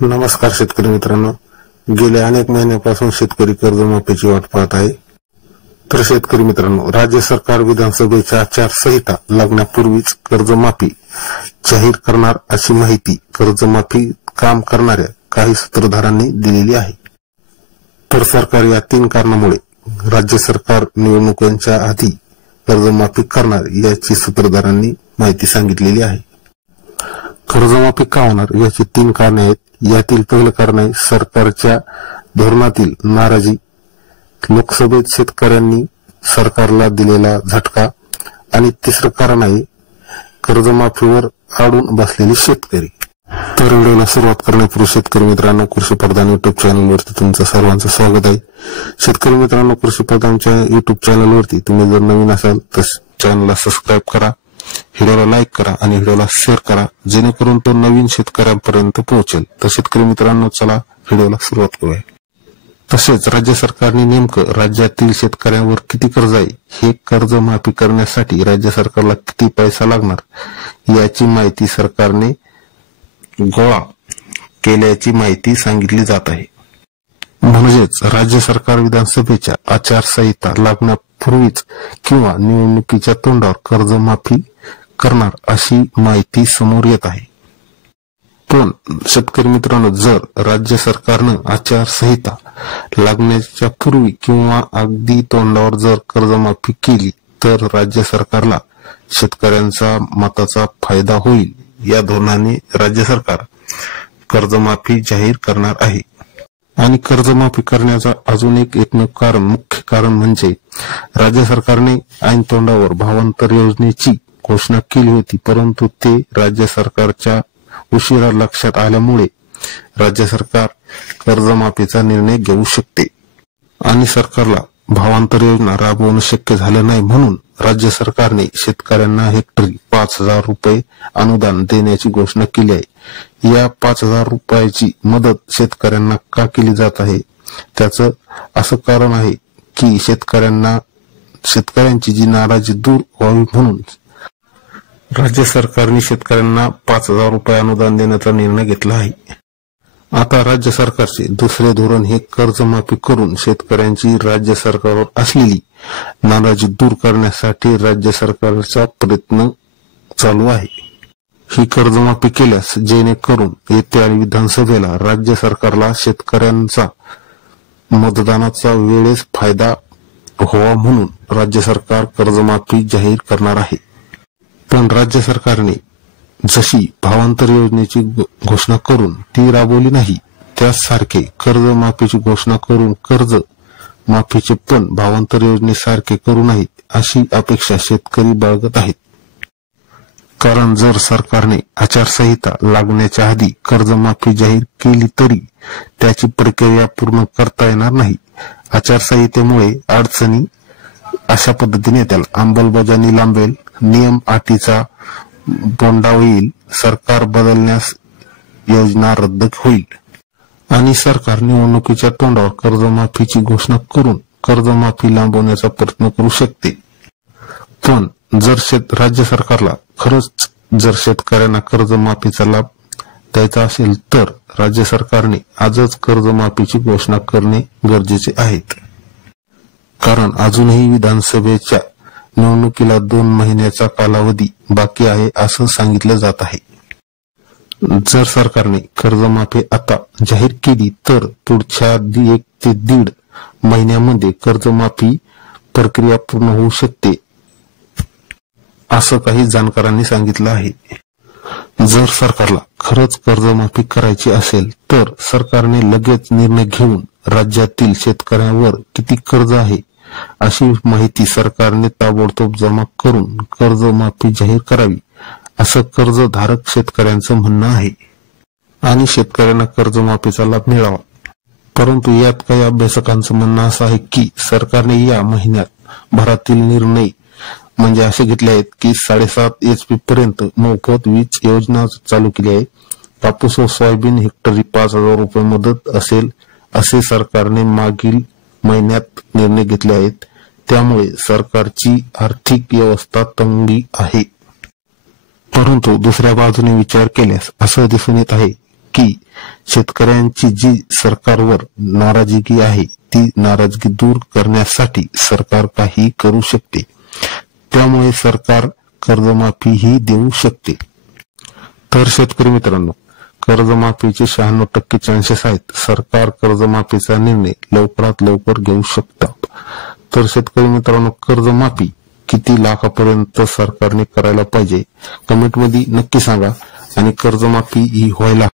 नमस्कार शेतकरी मित्रांनो, गेल्या अनेक महिन्यापासून शेतकरी कर्जमाफीची वाट पाहत आहे. तर शेतकरी मित्रांनो, राज्य सरकार विधानसभेच्या आचारसंहिता लागण्यापूर्वीच कर्जमाफी जाहीर करणार अशी माहिती कर्जमाफी काम करणाऱ्या काही सूत्रधारांनी दिलेली आहे. तर सरकार या 3 कारणामुळे राज्य सरकार निवडणुकांच्या आधी कर्जमाफी करणार याची सूत्रधारांनी माहिती सांगितलेली आहे. कर्जमाफी का होणार याची 3 कारणे आहेत. यातील पहिलं कारण आहे सरकारच्या धोरणातील नाराजी, लोकसभेत शेतकऱ्यांनी सरकारला दिलेला झटका आणि तिसरं कारण आहे कर्जमाफीवर अडून बसलेले शेतकरी. तर व्हिडिओला सुरुवात करण्यापूर्वी शेतकरी मित्रांनो, कृषी प्रधान युट्यूब चॅनलवरती तुमचं सर्वांचं स्वागत आहे. शेतकरी मित्रांनो, कृषी प्रधानच्या युट्यूब चॅनलवरती तुम्ही जर नवीन असाल तर चॅनलला सबस्क्राईब करा, व्हिडिओला लाईक करा आणि व्हिडिओला शेअर करा, जेणेकरून तो नवीन शेतकऱ्यांपर्यंत पोहोचेल. तर शेतकरी मित्रांनो, चला व्हिडिओला सुरुवात करूया. तसेच राज्य सरकारने नेमकं राज्यातील शेतकऱ्यांवर किती कर्ज आहे, हे कर्ज माफी करण्यासाठी राज्य सरकारला किती पैसा लागणार याची माहिती सरकारने गोळा केल्याची माहिती सांगितली जात आहे. म्हणजेच राज्य सरकार विधानसभेच्या आचारसंहिता लागण्यापूर्वीच किंवा निवडणुकीच्या तोंडावर कर्जमाफी करणार अशी माहिती समोर येत आहे. पण शेतकरी मित्रांनो, जर राज्य सरकारनं आचारसंहिता लागण्याच्या पूर्वी किंवा अगदी तोंडावर जर कर्जमाफी केली तर राज्य सरकारला शेतकऱ्यांचा मताचा फायदा होईल. या धोरणाने राज्य सरकार कर्जमाफी जाहीर करणार आहे. आणि कर्जमाफी करण्याचा अजून एक मुख्य कारण म्हणजे राज्य सरकारने ऐन तोंडावर भावांतर योजनेची घोषणा केली होती, परंतु ते राज्य सरकारच्या उशिरा लक्षात आल्यामुळे राज्य सरकार कर्जमाफीचा निर्णय घेऊ शकते आणि सरकारला भावांतर योजना राबवणं शक्य झालं नाही. म्हणून राज्य सरकारने शेतकऱ्यांना हेक्टरी 5,000 रुपये अनुदान देण्याची घोषणा केली आहे. या 5,000 रुपयाची मदत शेतकऱ्यांना का केली जात आहे, त्याचं असं कारण आहे की शेतकऱ्यांची जी नाराजी दूर व्हावी म्हणून राज्य सरकारने शेतकऱ्यांना 5,000 रुपये अनुदान देण्याचा निर्णय घेतला आहे. आता राज्य सरकारचे दुसरे धोरण हे कर्जमाफी करून शेतकऱ्यांची राज्य सरकारवर असलेली नाराजी दूर करण्यासाठी राज्य सरकारचा प्रयत्न चालू आहे. ही कर्जमाफी केल्यास जेणेकरून येत्या विधानसभेला राज्य सरकारला शेतकऱ्यांचा मतदानाचा वेळेस फायदा व्हावा म्हणून राज्य सरकार कर्जमाफी जाहीर करणार आहे. पण राज्य सरकारने जशी भावांतर योजनेची घोषणा करून ती राबवली नाही, त्यासारखे कर्जमाफीची घोषणा करून कर्ज माफीचे पण भावांतर योजनेसारखे करू नयेत अशी अपेक्षा शेतकरी बाळगत आहेत. कारण जर सरकारने आचारसंहिता लागण्याच्या आधी कर्जमाफी जाहीर केली तरी त्याची प्रक्रिया पूर्ण करता येणार नाही. आचारसंहितेमुळे अडचणी अशा पद्धतीने येतील: अंमलबजावणी लांबेल, नियम अटीचा बोंडा होईल, सरकार बदलण्यास योजना रद्द होईल आणि सरकार निवडणुकीच्या तोंडावर कर्जमाफीची घोषणा करून कर्जमाफी लांबवण्याचा प्रयत्न करू शकते. पण जर राज्य सरकारला खरंच जर शेतकऱ्यांना कर्जमाफीचा लाभ द्यायचा असेल तर राज्य सरकारने आजच कर्जमाफीची घोषणा करणे गरजेचे आहे. कारण अजूनही विधानसभेच्या निवडणुकीला 2 महिन्याचा कालावधी बाकी आहे असं सांगितलं जात आहे. जर सरकारने कर्जमाफी आता जाहीर केली तर पुढच्या 1 ते 1.5 महिन्यामध्ये कर्जमाफी प्रक्रिया पूर्ण होऊ शकते असं काही जाणकारांनी सांगितलं आहे. जर सरकारला खरंच कर्जमाफी करायची असेल तर सरकारने लगेच निर्णय घेऊन राज्यातील शेतकऱ्यांवर किती कर्ज आहे अशी माहिती सरकारने ताबडतोब जमा करून कर्जमाफी जाहीर करावी असं कर्जधारक शेतकऱ्यांचं म्हणणं आहे आणि शेतकऱ्यांना कर्जमाफीचा लाभ मिळावा. परंतु यात काही अभ्यासकांचं म्हणणं असं आहे की सरकारने या महिन्यात भरातील निर्णय म्हणजे असे घेतले आहेत की 7.5 HP पर्यंत मोफत वीज योजना चालू केली आहे. कापूस व सोयाबीन हेक्टरी 5,000 रुपये मदत असेल असे सरकारने मागील महिन्यात निर्णय घेतले आहेत. त्यामुळे सरकारची आर्थिक व्यवस्था तंगी आहे. परंतु दुसऱ्या बाजूने विचार केल्यास असं दिसून येत आहे की शेतकऱ्यांची जी सरकारवर नाराजगी आहे ती नाराजगी दूर करण्यासाठी सरकार काही करू शकते. त्यामुळे सरकार कर्जमाफीही देऊ शकते. तर शेतकरी मित्रांनो, कर्जमाफीचे 96% चान्सेस आहेत. सरकार कर्जमाफीचा निर्णय लवकरात लवकर घेऊ शकतात. तर शेतकरी मित्रांनो, कर्जमाफी किती लाखापर्यंत सरकारने करायला पाहिजे कमेंटमध्ये नक्की सांगा. आणि कर्जमाफी ही व्हायला